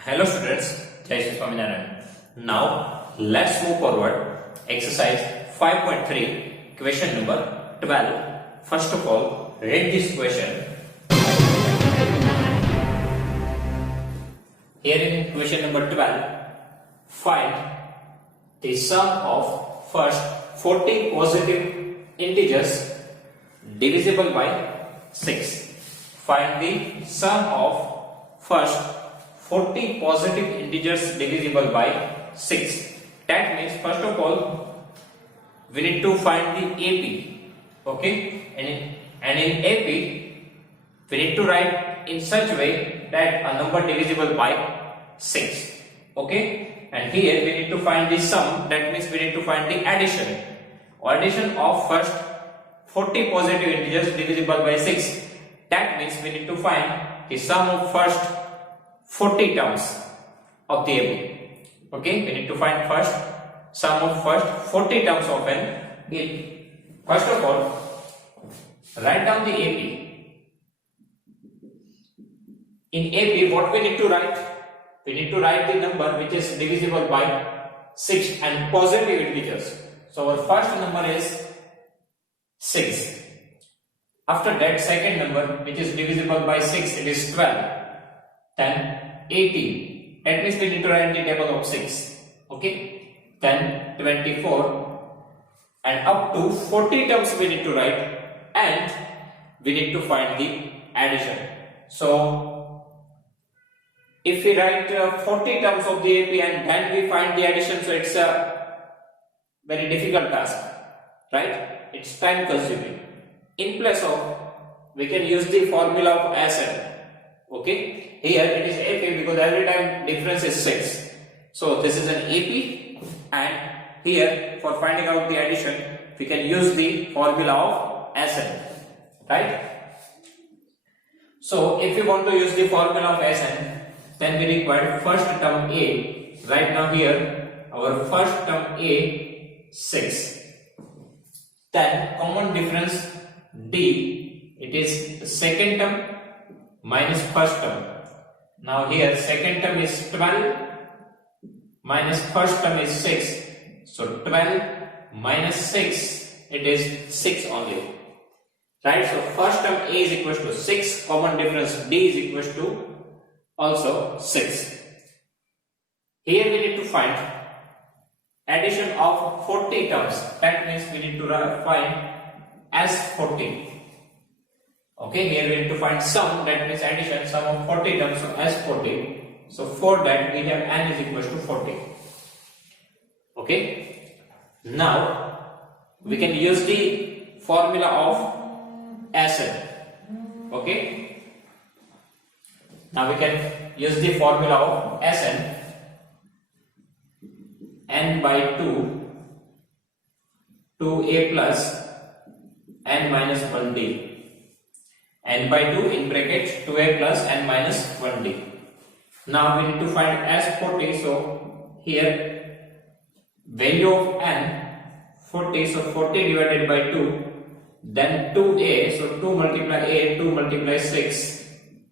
Hello students, Jai Shri Swaminarayan. Now let's move forward. Exercise 5.3, question number 12. First of all, read this question. Here in question number 12, find the sum of first 40 positive integers divisible by 6. Find the sum of first 40 positive integers divisible by 6. That means first of all we need to find the AP. Okay, and in AP we need to write in such way that a number divisible by 6. Okay, and here we need to find the sum. That means we need to find the addition of first 40 positive integers divisible by 6. That means we need to find the sum of first 40 terms of the AP. Okay, we need to find first sum of first 40 terms of an AP. First of all, write down the AP. In AP, what we need to write? We need to write the number which is divisible by 6 and positive integers. So our first number is 6. After that, second number which is divisible by 6, it is 12. Then 18. That means we need to write the table of 6. Okay. Then 24. And up to 40 terms we need to write. And we need to find the addition. So if we write 40 terms of the AP and then we find the addition, so it's a very difficult task, right? It's time consuming. In place of, we can use the formula of SN. Okay, here it is AP because every time difference is 6. So this is an AP, and here for finding out the addition we can use the formula of SN, right? So if we want to use the formula of SN, then we require first term A. Right now here our first term A 6. Then common difference D, it is second term minus first term. Now here second term is 12 minus first term is 6. So 12 minus 6, it is 6 only. Right? So first term A is equal to 6, common difference D is equal to also 6. Here we need to find addition of 40 terms. That means we need to find S40. Okay, here we need to find sum, that means addition, sum of 40 terms, so S40. So for that we have n is equal to 40. Okay, now we can use the formula of Sn. Okay, now we can use the formula of Sn, n by 2, 2a plus n minus 1d. N by 2 in bracket 2a plus n minus 1d. Now we need to find S40. So here value of n 40. So 40 divided by 2. Then 2a. So 2 multiply a, 2 multiply 6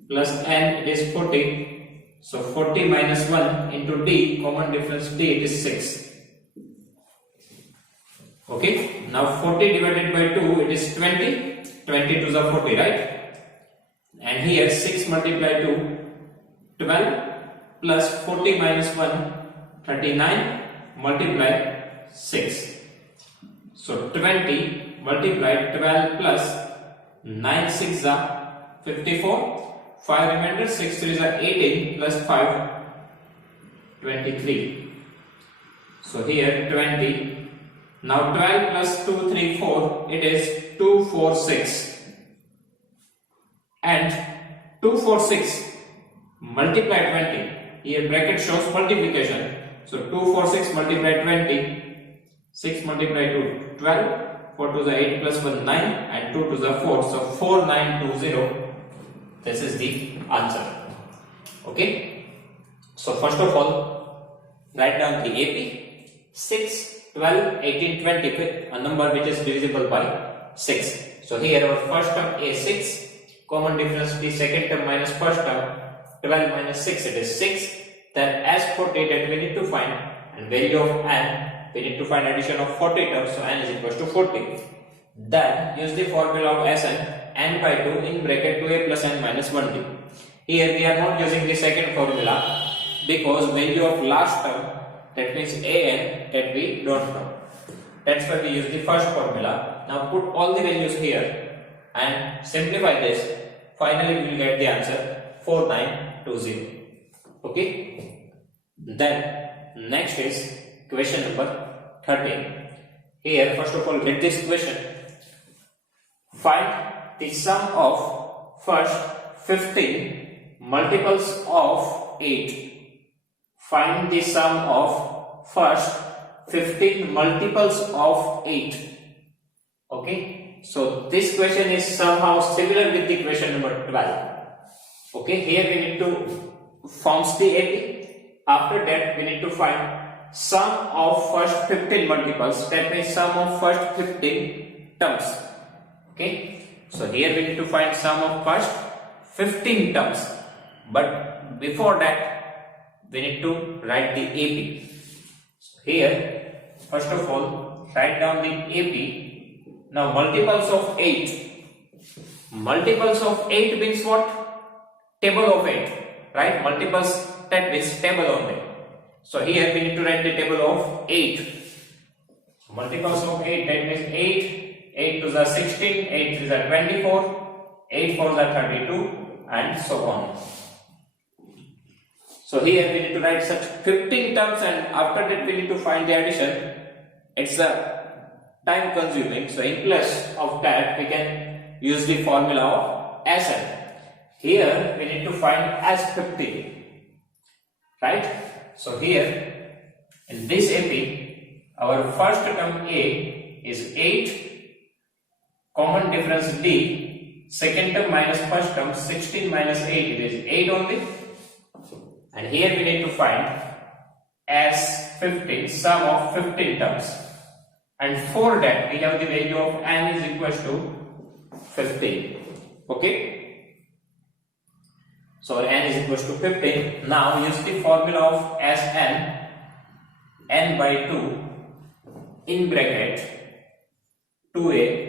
plus n, it is 40. So 40 minus 1 into d, common difference d, it is 6. Okay. Now 40 divided by 2, it is 20. 20 to the 40, right? And here 6 multiplied 2, 12 plus 40 minus 1, 39 multiply 6. So 20 multiplied 12 plus 9 6 are 54. 5 remainder, 6 3 are 18 plus 5, 23. So here 20. Now 12 plus 2 3 4, it is 2 4 6. And 2 4 6 multiply 20. Here bracket shows multiplication. So 2 4 6 multiply 20. 6 multiply 2 12. 4 to the 8 plus 1 9 and 2 to the 4. So 4920. This is the answer. Okay. So first of all, write down the AP 6, 12, 18, 20, a number which is divisible by 6. So here our first term is 6. Common difference the second term minus first term, 12 minus 6, it is 6. then as 40 that we need to find, and value of n, we need to find addition of 40 terms, so n is equals to 40. Then use the formula of Sn, n by 2 in bracket 2a plus n minus 1d. Here we are not using the second formula because value of last term, that means an, that we don't know. That's why we use the first formula. Now put all the values here and simplify this. Finally we will get the answer 4920. Okay. Then next is question number 13. Here first of all read this question. Find the sum of first 15 multiples of 8. Find the sum of first 15 multiples of 8. Okay. So this question is somehow similar with the question number 12. Okay. Here we need to form the AP. After that we need to find sum of first 15 multiples. That means sum of first 15 terms. Okay. So here we need to find sum of first 15 terms. But before that we need to write the AP. So here first of all write down the AP. Now multiples of 8. Multiples of 8 means what? Table of 8. Right? Multiples, that means table only. So here we need to write the table of 8. Multiples of 8, that means 8. 8 to the 16, 8 to the 24, 8 4 the 32, and so on. So here we need to write such 15 terms, and after that we need to find the addition. It's time consuming, so in place of that we can use the formula of Sn. Here we need to find as 15, right? So here in this AP our first term A is 8, common difference D, second term minus first term 16 minus 8, it is 8 only. And here we need to find as 15, sum of 15 terms. And for that we have the value of n is equals to 15. Okay. So n is equals to 15. Now use the formula of Sn, n by 2 in bracket 2a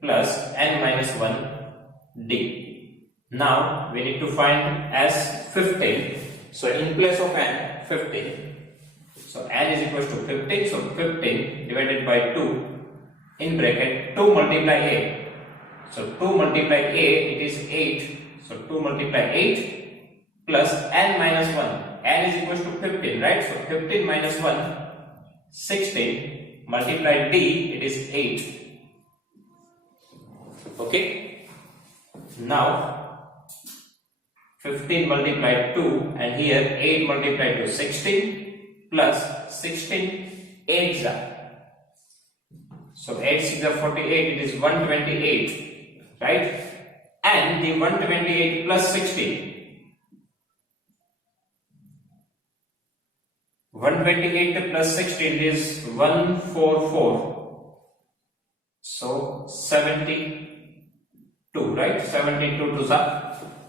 plus n minus 1 d. Now we need to find as 15. So in place of n, 15. So n is equals to 15. So 15 divided by 2 in bracket 2 multiply a. So 2 multiply a, it is 8. So 2 multiply 8 plus n minus 1. N is equals to 15, right? So 15 minus 1, 16. Multiply d, it is 8. Okay. Now 15 multiplied 2, and here 8 multiplied to 16 plus 16 8s are. So 8 6 are 48, it is 128, right? And the 128 plus 16. 128 plus 16 is 144. So 72, right? 72 to the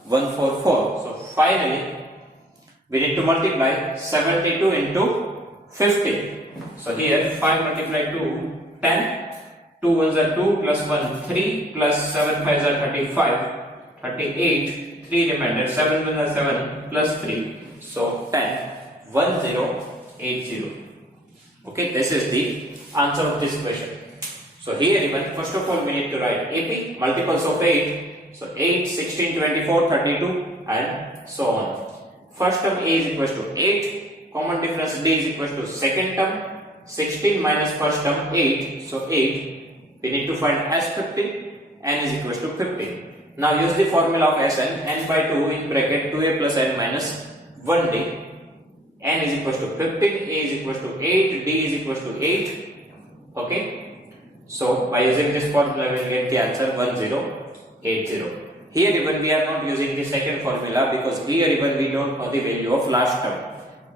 144. So finally we need to multiply 72 into 50. So here 5 multiply 2, 10. 2 ones are 2 plus 1, 3 plus 7 5s are 35, 38, 3 remainder, 7 ones are 7 plus 3. So 10, 1080. Okay, this is the answer of this question. So here even first of all we need to write AP, multiples of 8. So 8, 16, 24, 32 and so on. First term A is equals to 8, common difference D is equals to second term, 16 minus first term 8, so 8, we need to find as 15, n is equals to 15. Now use the formula of Sn, n by 2 in bracket 2a plus n minus 1d, n is equals to 15, a is equals to 8, d is equals to 8, okay. So by using this formula we will get the answer 1080. Here even we are not using the second formula because here even we don't know the value of last term.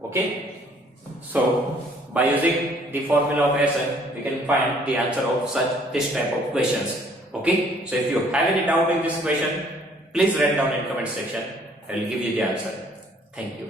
Okay. So by using the formula of Sn we can find the answer of this type of questions. Okay. So if you have any doubt in this question, please write down in comment section. I will give you the answer. Thank you.